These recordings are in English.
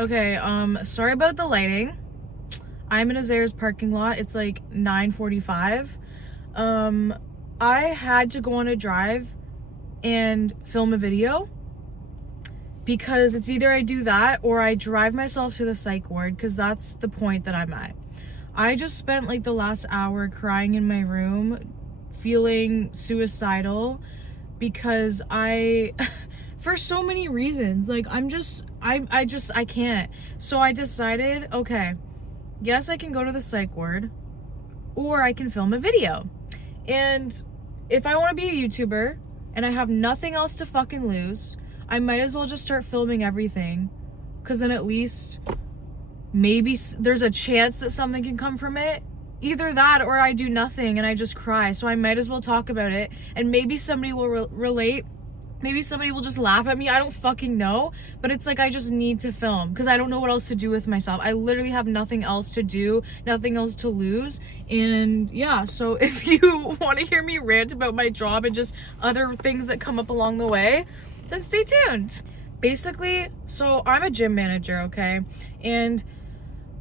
Okay, sorry about the lighting. I'm in a Zayre's parking lot. It's like 9:45. I had to go on a drive and film a video because it's either I do that or I drive myself to the psych ward because that's the point that I'm at. I just spent like the last hour crying in my room, feeling suicidal because for so many reasons, like I can't. So I decided, okay, yes, I can go to the psych ward or I can film a video. And if I want to be a YouTuber and I have nothing else to fucking lose, I might as well just start filming everything, because then at least maybe there's a chance that something can come from it. Either that or I do nothing and I just cry. So I might as well talk about it, and maybe somebody will relate. Maybe somebody will just laugh at me. I don't fucking know. But it's like I just need to film because I don't know what else to do with myself. I literally have nothing else to do, nothing else to lose. And yeah, so if you want to hear me rant about my job and just other things that come up along the way, then stay tuned. Basically, so I'm a gym manager, okay? And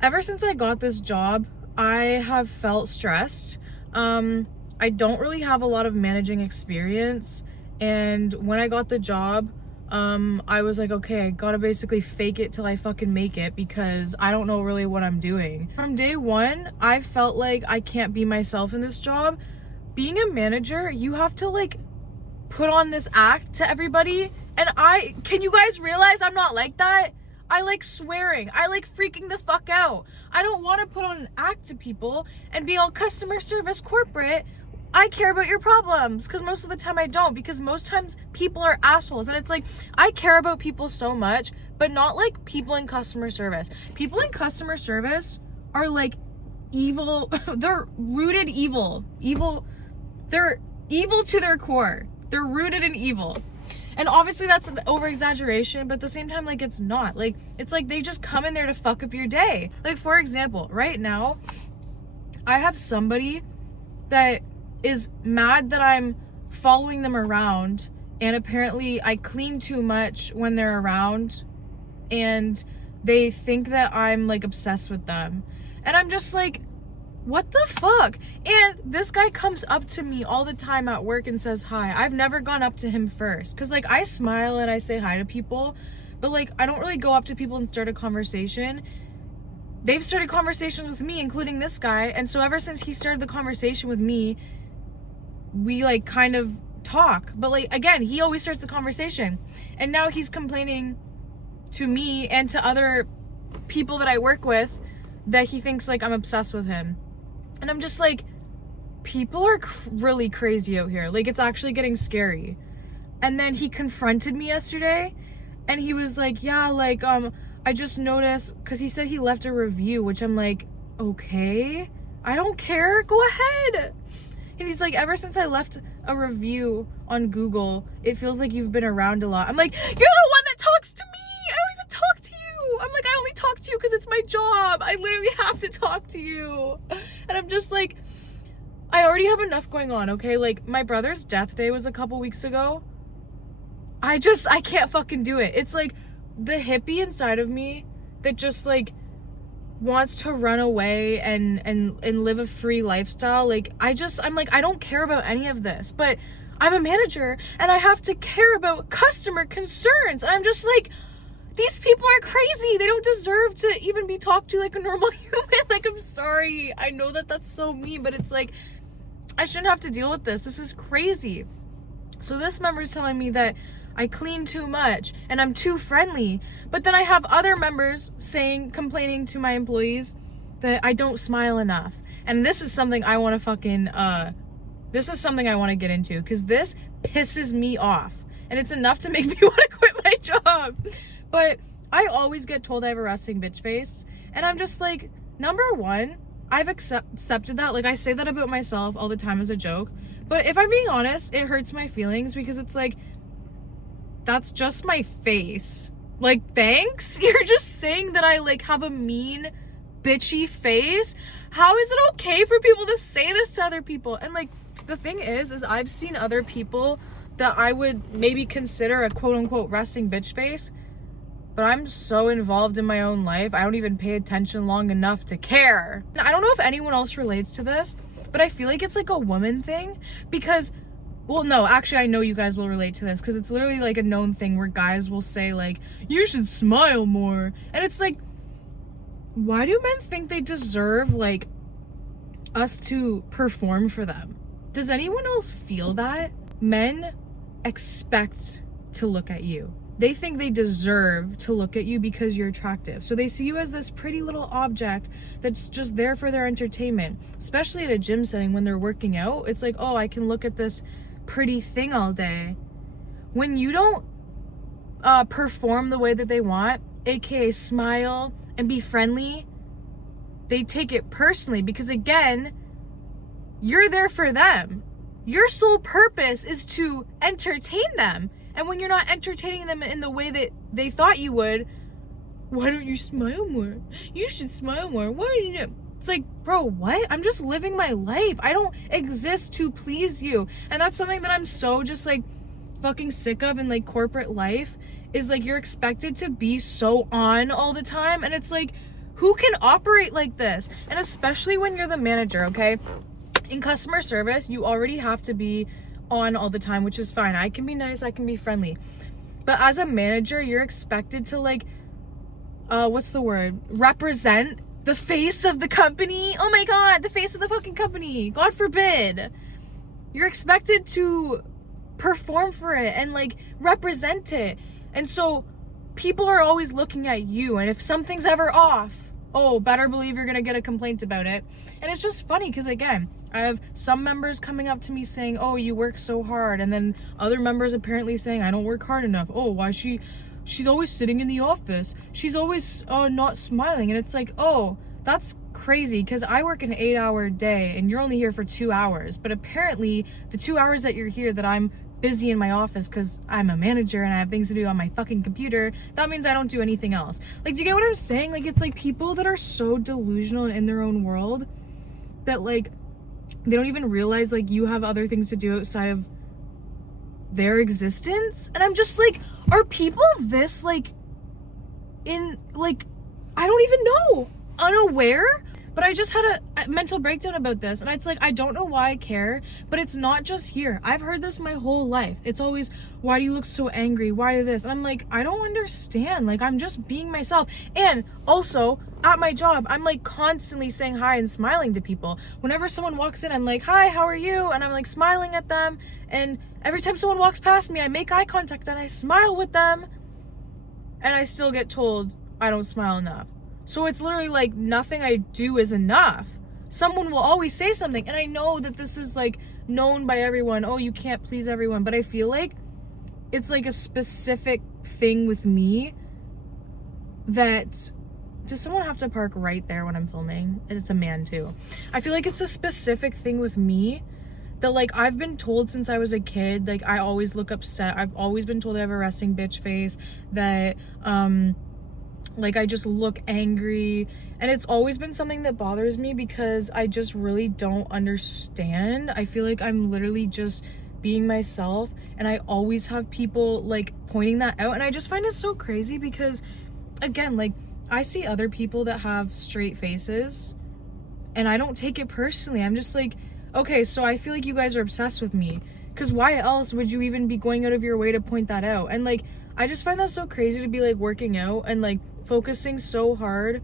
ever since I got this job, I have felt stressed. I don't really have a lot of managing experience. And when I got the job, I was like, okay, I gotta basically fake it till I fucking make it because I don't know really what I'm doing. From day one, I felt like I can't be myself in this job. Being a manager, you have to like put on this act to everybody. And can you guys realize I'm not like that? I like swearing. I like freaking the fuck out. I don't want to put on an act to people and be all customer service corporate. I care about your problems, because most of the time I don't, because most times people are assholes. And it's like, I care about people so much, but not like people in customer service. People in customer service are like evil. They're rooted evil. They're evil to their core. They're rooted in evil. And obviously that's an over exaggeration, but at the same time, like, it's not. Like, it's like they just come in there to fuck up your day. Like, for example, right now, I have somebody that is mad that I'm following them around, and apparently I clean too much when they're around, and they think that I'm like obsessed with them. And I'm just like, what the fuck? And this guy comes up to me all the time at work and says hi. I've never gone up to him first, because like I smile and I say hi to people, but like I don't really go up to people and start a conversation. They've started conversations with me, including this guy, and so ever since he started the conversation with me, we like kind of talk. But like, again, he always starts the conversation, and now he's complaining to me and to other people that I work with that he thinks like I'm obsessed with him. And I'm just like, people are really crazy out here. Like, it's actually getting scary. And then he confronted me yesterday, and he was like, yeah, like I just noticed, because he said he left a review, which I'm like, okay, I don't care, go ahead. And he's like, ever since I left a review on Google, it feels like you've been around a lot. I'm like, you're the one that talks to me. I don't even talk to you. I'm like, I only talk to you because it's my job. I literally have to talk to you. And I'm just like, I already have enough going on, okay? Like, my brother's death day was a couple weeks ago. I can't fucking do it. It's like the hippie inside of me that just like wants to run away and live a free lifestyle. Like, I'm like, I don't care about any of this, but I'm a manager and I have to care about customer concerns. And I'm just like, these people are crazy. They don't deserve to even be talked to like a normal human. Like, I'm sorry. I know that that's so mean, but it's like, I shouldn't have to deal with this. This is crazy. So this member's telling me that I clean too much and I'm too friendly. But then I have other members complaining to my employees that I don't smile enough. And this is something I want to get into, because this pisses me off. And it's enough to make me want to quit my job. But I always get told I have a resting bitch face. And I'm just like, number one, I've accepted that. Like, I say that about myself all the time as a joke. But if I'm being honest, it hurts my feelings, because it's like, that's just my face. Like, thanks? You're just saying that I like have a mean, bitchy face? How is it okay for people to say this to other people? And like, the thing is I've seen other people that I would maybe consider a quote unquote resting bitch face but I'm so involved in my own life, I don't even pay attention long enough to care. And I don't know if anyone else relates to this, but I feel like it's like a woman thing because, well, no, actually, I know you guys will relate to this because it's literally like a known thing where guys will say like, you should smile more. And it's like, why do men think they deserve like us to perform for them? Does anyone else feel that? Men expect to look at you. They think they deserve to look at you because you're attractive. So they see you as this pretty little object that's just there for their entertainment. Especially at a gym setting when they're working out. It's like, oh, I can look at this pretty thing all day. When you don't perform the way that they want, aka smile and be friendly, they take it personally because, again, you're there for them. Your sole purpose is to entertain them. And when you're not entertaining them in the way that they thought you would, why don't you smile more? You should smile more. Why do you? It's like, bro, what? I'm just living my life. I don't exist to please you. And that's something that I'm so just like fucking sick of in like corporate life is like you're expected to be so on all the time. And it's like, who can operate like this? And especially when you're the manager, okay? In customer service, you already have to be on all the time, which is fine. I can be nice, I can be friendly. But as a manager, you're expected to like, what's the word? Represent the face of the company. Oh my God, the face of the fucking company. God forbid. You're expected to perform for it and like represent it. And so people are always looking at you. And if something's ever off, oh, better believe you're gonna get a complaint about it. And it's just funny because, again, I have some members coming up to me saying, oh, you work so hard. And then other members apparently saying, I don't work hard enough. Oh, why she's always sitting in the office. She's always not smiling. And it's like, oh, that's crazy because I work an 8-hour day and you're only here for 2 hours. But apparently the 2 hours that you're here that I'm busy in my office because I'm a manager and I have things to do on my fucking computer, that means I don't do anything else. Like, do you get what I'm saying? Like, it's like people that are so delusional in their own world that like they don't even realize like you have other things to do outside of their existence. And I'm just like, are people this like in like, I don't even know, unaware? But I just had a mental breakdown about this, and it's like, I don't know why I care, but it's not just here. I've heard this my whole life. It's always, why do you look so angry? Why do this? And I'm like, I don't understand. Like, I'm just being myself. And also, at my job, I'm like constantly saying hi and smiling to people. Whenever someone walks in, I'm like, hi, how are you? And I'm like smiling at them. And every time someone walks past me, I make eye contact and I smile with them. And I still get told I don't smile enough. So it's literally like nothing I do is enough. Someone will always say something. And I know that this is like known by everyone. Oh, you can't please everyone. But I feel like it's like a specific thing with me that, does someone have to park right there when I'm filming? And it's a man too. I feel like it's a specific thing with me that like I've been told since I was a kid. Like I always look upset. I've always been told I have a resting bitch face. That like I just look angry, and it's always been something that bothers me because I just really don't understand. I feel like I'm literally just being myself, and I always have people like pointing that out, and I just find it so crazy because, again, like I see other people that have straight faces and I don't take it personally. I'm just like, okay, so I feel like you guys are obsessed with me, because why else would you even be going out of your way to point that out? And like I just find that so crazy to be like working out and like focusing so hard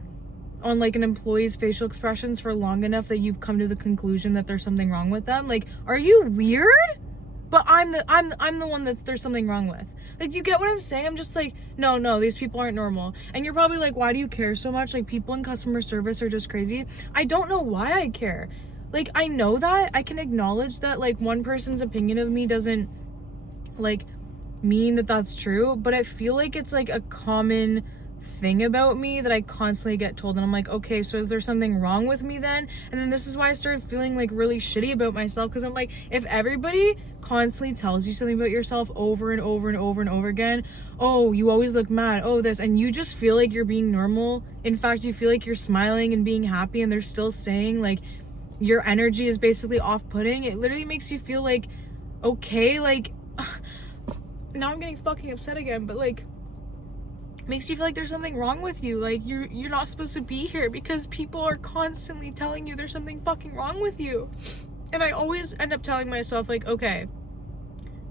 on like an employee's facial expressions for long enough that you've come to the conclusion that there's something wrong with them. Like, are you weird? But I'm the one that there's something wrong with. Like, do you get what I'm saying? I'm just like, no, these people aren't normal. And you're probably like, why do you care so much? Like, people in customer service are just crazy. I don't know why I care. Like, I know that I can acknowledge that like one person's opinion of me doesn't like mean that that's true, but I feel like it's like a common thing about me that I constantly get told, and I'm like, okay, so is there something wrong with me then? And then this is why I started feeling like really shitty about myself, because I'm like, if everybody constantly tells you something about yourself over and over and over and over again, oh, you always look mad, oh this, and you just feel like you're being normal, in fact you feel like you're smiling and being happy, and they're still saying like your energy is basically off-putting, it literally makes you feel like, okay, like now I'm getting fucking upset again, but like makes you feel like there's something wrong with you, like you're not supposed to be here, because people are constantly telling you there's something fucking wrong with you. And I always end up telling myself, like, okay,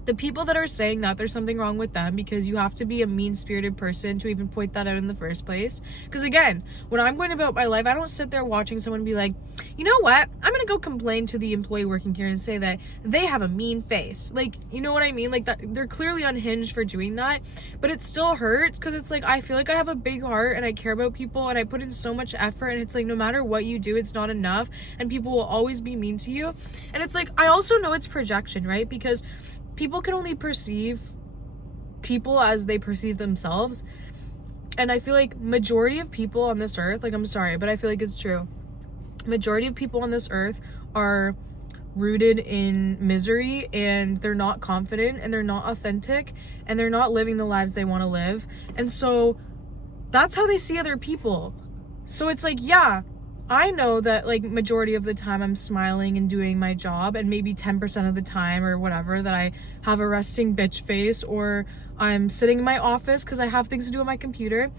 the people that are saying that there's something wrong with them, because you have to be a mean-spirited person to even point that out in the first place. Because again, when I'm going about my life, I don't sit there watching someone be like, you know what, I'm gonna go complain to the employee working here and say that they have a mean face. Like, you know what I mean? Like, that they're clearly unhinged for doing that, but it still hurts, because it's like, I feel like I have a big heart and I care about people and I put in so much effort, and it's like, no matter what you do, it's not enough and people will always be mean to you. And it's like, I also know it's projection, right? Because people can only perceive people as they perceive themselves. And I feel like majority of people on this earth, like, I'm sorry, but I feel like it's true. Majority of people on this earth are rooted in misery, and they're not confident, and they're not authentic, and they're not living the lives they want to live. And so that's how they see other people. So it's like, yeah, I know that, like, majority of the time I'm smiling and doing my job, and maybe 10% of the time or whatever that I have a resting bitch face, or I'm sitting in my office because I have things to do on my computer.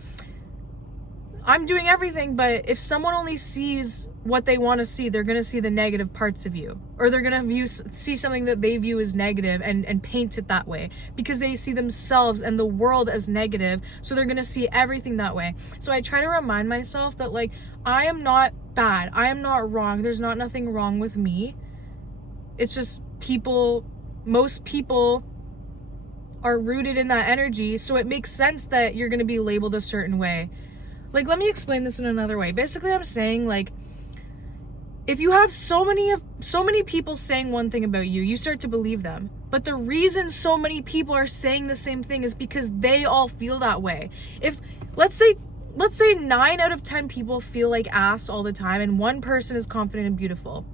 I'm doing everything, but if someone only sees what they want to see, they're going to see the negative parts of you, or they're going to see something that they view as negative and paint it that way, because they see themselves and the world as negative, so they're going to see everything that way. So I try to remind myself that, like, I am not bad, I am not wrong, there's nothing wrong with me. It's just most people are rooted in that energy, so it makes sense that you're going to be labeled a certain way. Like, let me explain this in another way. Basically, I'm saying, like, if you have so many people saying one thing about you, you start to believe them. But the reason so many people are saying the same thing is because they all feel that way. If let's say 9 out of 10 people feel like ass all the time, and one person is confident and beautiful.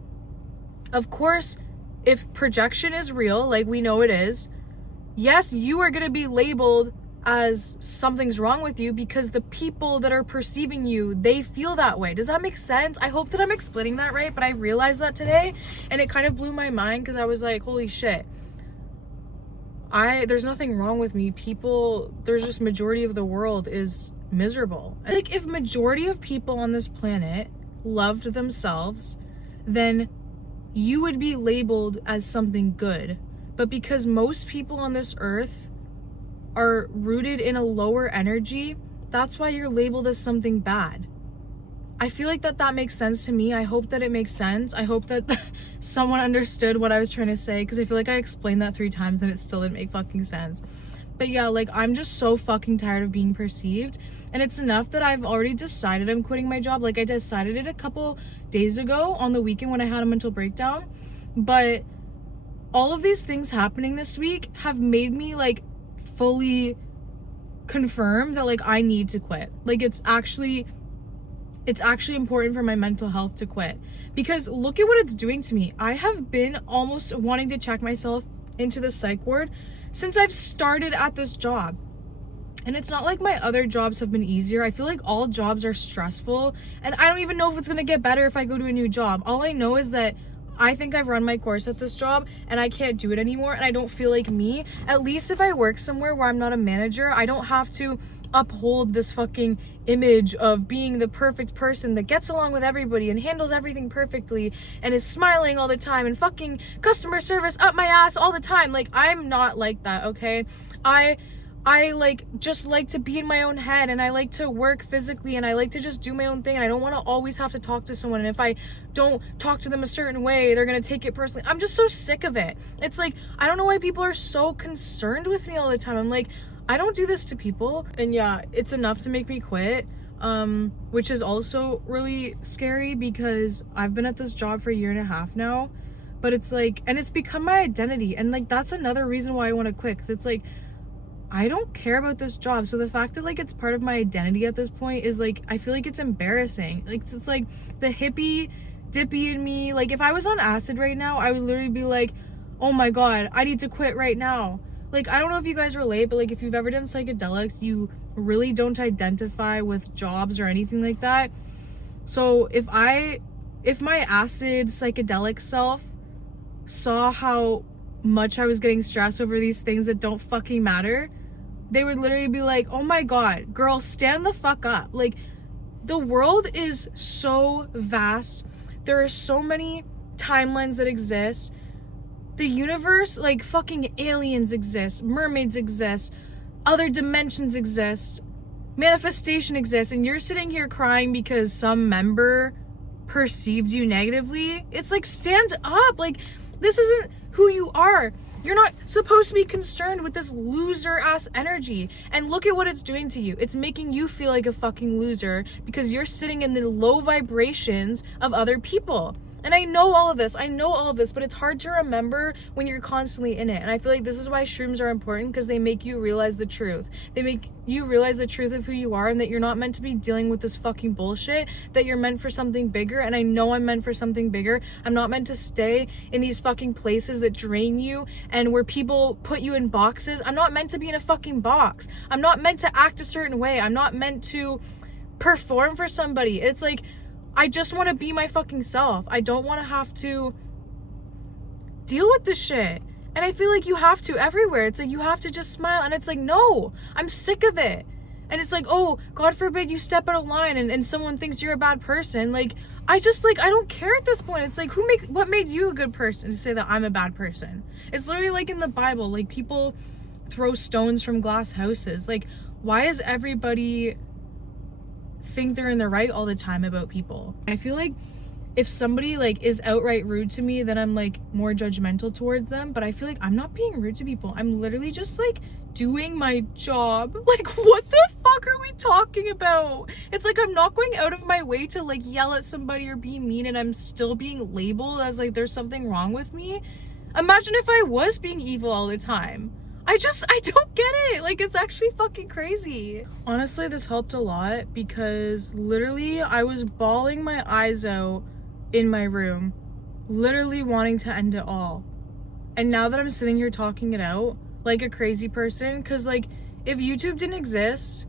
Of course, if projection is real, like we know it is, yes, you are going to be labeled as something's wrong with you, because the people that are perceiving you, they feel that way. Does that make sense? I hope that I'm explaining that right, but I realized that today, and it kind of blew my mind, because I was like, holy shit, there's nothing wrong with me. There's just majority of the world is miserable. Like, if majority of people on this planet loved themselves, then you would be labeled as something good. But because most people on this earth are rooted in a lower energy, that's why you're labeled as something bad. I feel like that makes sense to me. I hope that it makes sense. I hope that someone understood what I was trying to say, because I feel like I explained that 3 times and it still didn't make fucking sense. But yeah, like, I'm just so fucking tired of being perceived, and it's enough that I've already decided I'm quitting my job. Like, I decided it a couple days ago on the weekend when I had a mental breakdown, but all of these things happening this week have made me, like, fully confirm that, like, I need to quit. Like, it's actually important for my mental health to quit, because look at what it's doing to me. I have been almost wanting to check myself into the psych ward since I've started at this job. And it's not like my other jobs have been easier. I feel like all jobs are stressful, and I don't even know if it's gonna get better if I go to a new job. All I know is that I think I've run my course at this job and I can't do it anymore, and I don't feel like me. At least if I work somewhere where I'm not a manager, I don't have to uphold this fucking image of being the perfect person that gets along with everybody and handles everything perfectly and is smiling all the time and fucking customer service up my ass all the time. Like, I'm not like that, okay? I like just like to be in my own head, and I like to work physically, and I like to just do my own thing, and I don't want to always have to talk to someone, and if I don't talk to them a certain way, they're gonna take it personally. I'm just so sick of it. It's like, I don't know why people are so concerned with me all the time. I'm like, I don't do this to people. And yeah, it's enough to make me quit, which is also really scary, because I've been at this job for a 1.5 years now, but it's like, and it's become my identity, and like, that's another reason why I want to quit, because it's like, I don't care about this job. So the fact that, like, it's part of my identity at this point is, like, I feel like it's embarrassing. Like, it's like the hippie dippy in me. Like, if I was on acid right now, I would literally be like, oh my god, I need to quit right now. Like, I don't know if you guys relate, but like, if you've ever done psychedelics, you really don't identify with jobs or anything like that. So if my acid psychedelic self saw how much I was getting stressed over these things that don't fucking matter, they would literally be like, oh my God, girl, stand the fuck up. Like, the world is so vast. There are so many timelines that exist. The universe, like, fucking aliens exist, mermaids exist, other dimensions exist, manifestation exists, and you're sitting here crying because some member perceived you negatively. It's like, stand up. Like, this isn't who you are. You're not supposed to be concerned with this loser ass energy. And look at what it's doing to you. It's making you feel like a fucking loser because you're sitting in the low vibrations of other people. And I know all of this, but it's hard to remember when you're constantly in it. And I feel like this is why shrooms are important, because they make you realize the truth. They make you realize the truth of who you are and that you're not meant to be dealing with this fucking bullshit, that you're meant for something bigger. And I know I'm meant for something bigger. I'm not meant to stay in these fucking places that drain you and where people put you in boxes. I'm not meant to be in a fucking box. I'm not meant to act a certain way. I'm not meant to perform for somebody. It's like, I just want to be my fucking self. I don't want to have to deal with this shit. And I feel like you have to everywhere. It's like, you have to just smile. And it's like, no, I'm sick of it. And it's like, oh, God forbid you step out of line and someone thinks you're a bad person. Like, I don't care at this point. It's like, what made you a good person to say that I'm a bad person? It's literally like in the Bible, like, people throw stones from glass houses. Like, why is everybody think they're in the right all the time about people? I feel like if somebody like is outright rude to me, then I'm like more judgmental towards them. But I feel like I'm not being rude to people. I'm literally just like doing my job. Like, what the fuck are we talking about? It's like, I'm not going out of my way to like yell at somebody or be mean, and I'm still being labeled as like there's something wrong with me. Imagine if I was being evil all the time. I don't get it. Like, it's actually fucking crazy. Honestly, this helped a lot because literally I was bawling my eyes out in my room, literally wanting to end it all. And now that I'm sitting here talking it out like a crazy person, because like, if YouTube didn't exist,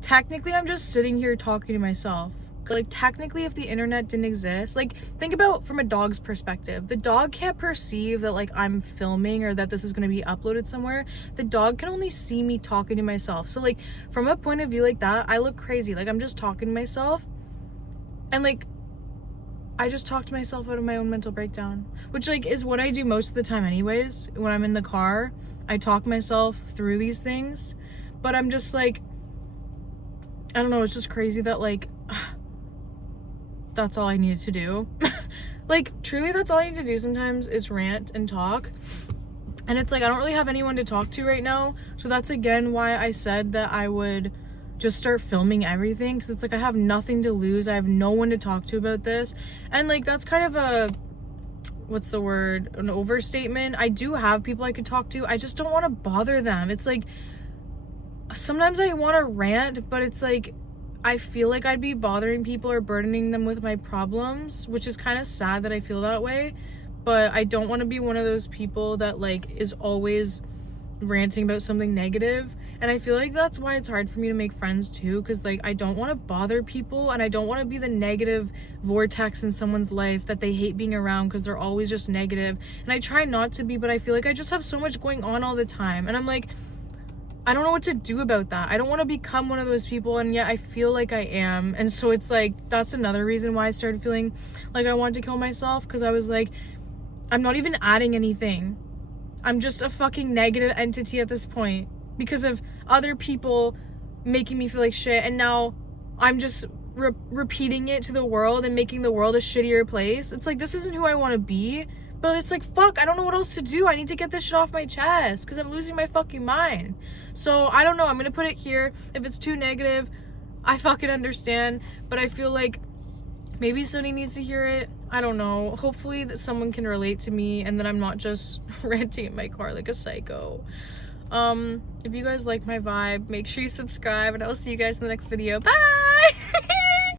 technically I'm just sitting here talking to myself. Like, technically, if the internet didn't exist, like, think about from a dog's perspective. The dog can't perceive that like I'm filming or that this is going to be uploaded somewhere. The dog can only see me talking to myself. So like, from a point of view like that, I look crazy. Like, I'm just talking to myself, and like, I just talk to myself out of my own mental breakdown, which like is what I do most of the time anyways. When I'm in the car, I talk myself through these things. But I'm just like, I don't know, it's just crazy that like that's all I needed to do. Like, truly, that's all I need to do sometimes is rant and talk. And it's like, I don't really have anyone to talk to right now. So that's again why I said that I would just start filming everything, because it's like, I have nothing to lose. I have no one to talk to about this. And like, that's kind of a, what's the word, an overstatement. I do have people I could talk to. I just don't want to bother them. It's like, sometimes I want to rant, but it's like, I feel like I'd be bothering people or burdening them with my problems, which is kind of sad that I feel that way. But I don't want to be one of those people that like is always ranting about something negative. And I feel like that's why it's hard for me to make friends too, because like, I don't want to bother people, and I don't want to be the negative vortex in someone's life that they hate being around because they're always just negative. And I try not to be, but I feel like I just have so much going on all the time, and I'm like, I don't know what to do about that. I don't want to become one of those people, and yet I feel like I am. And so it's like, that's another reason why I started feeling like I wanted to kill myself, because I was like, I'm not even adding anything. I'm just a fucking negative entity at this point because of other people making me feel like shit, and now I'm just repeating it to the world and making the world a shittier place. It's like, this isn't who I want to be. But it's like, fuck, I don't know what else to do. I need to get this shit off my chest because I'm losing my fucking mind. So I don't know. I'm going to put it here. If it's too negative, I fucking understand. But I feel like maybe somebody needs to hear it. I don't know. Hopefully that someone can relate to me and that I'm not just ranting in my car like a psycho. If you guys like my vibe, make sure you subscribe, and I'll see you guys in the next video. Bye!